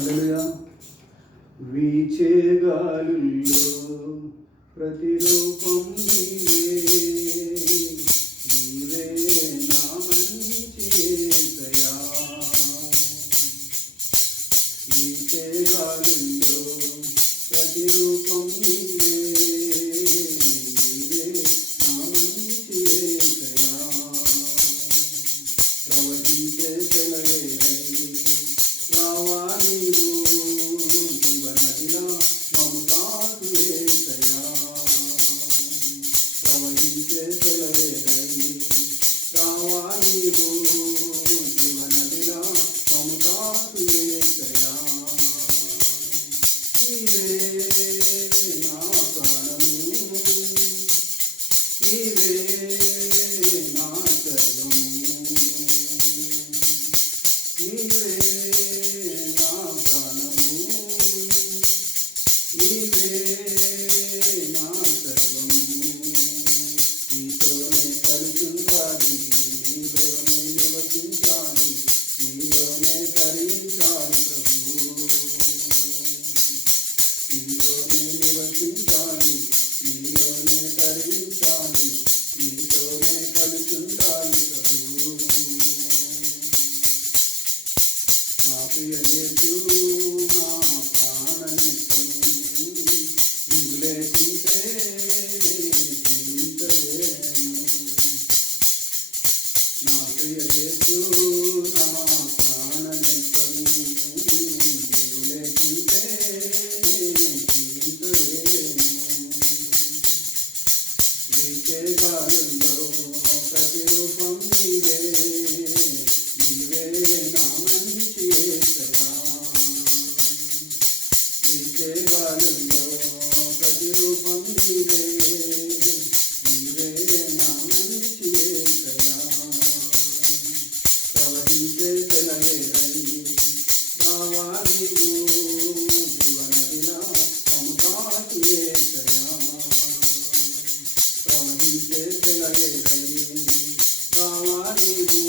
హల్లెలూయా. వీచే గాలుల్లో ప్రతిరూపం నీవే, నీవే నా మంచి యేసయ్యా. వీచే గాలుల్లో ప్రతిరూపం నీవే, నీవే నా మంచి యేసయ్యా. ప్రవహించే సెలయేరై రావా నీవు, జీవనదిలా మము తాకు యేసయ్యా. ప్రవహించే సెలయేరై రావా నీవు, జీవనదిలా మము తాకు యేసయ్యా. నీవే నా ప్రాణము, నీవే నా సర్వము, నీవే నా ప్రాణము, నీవే నా సర్వము. నీతోనే కలిసుండాలి, నీలోనే నివసించాలి, నీలోనే తరించాలి ప్రభు. నీలోనే నివసించాలి, నీలోనే తరించాలి, నీతోనే కలిసుండాలి ప్రభు. నా ప్రియ యేసు నా ప్రాణనిత్యం, నువ్వు లేకుంటే జీవించలేను. నా ప్రియ యేసు నా ప్రాణనిత్యం, నువ్వు లేకుంటే జీవించలేను. వీచే గాలుల్లో ప్రతిరూపం నీవే, నీవే నా మంచి యేసయ్యా. వీచే గాలుల్లో ప్రతిరూపం నీవే, నీవే నా మంచి యేసయ్యా. ప్రవహించే సెలయేరై రావా నీవు, జీవనదిలా మము తాకు యేసయ్యా. ప్రవహించే సెలయేరై రావా నీవు,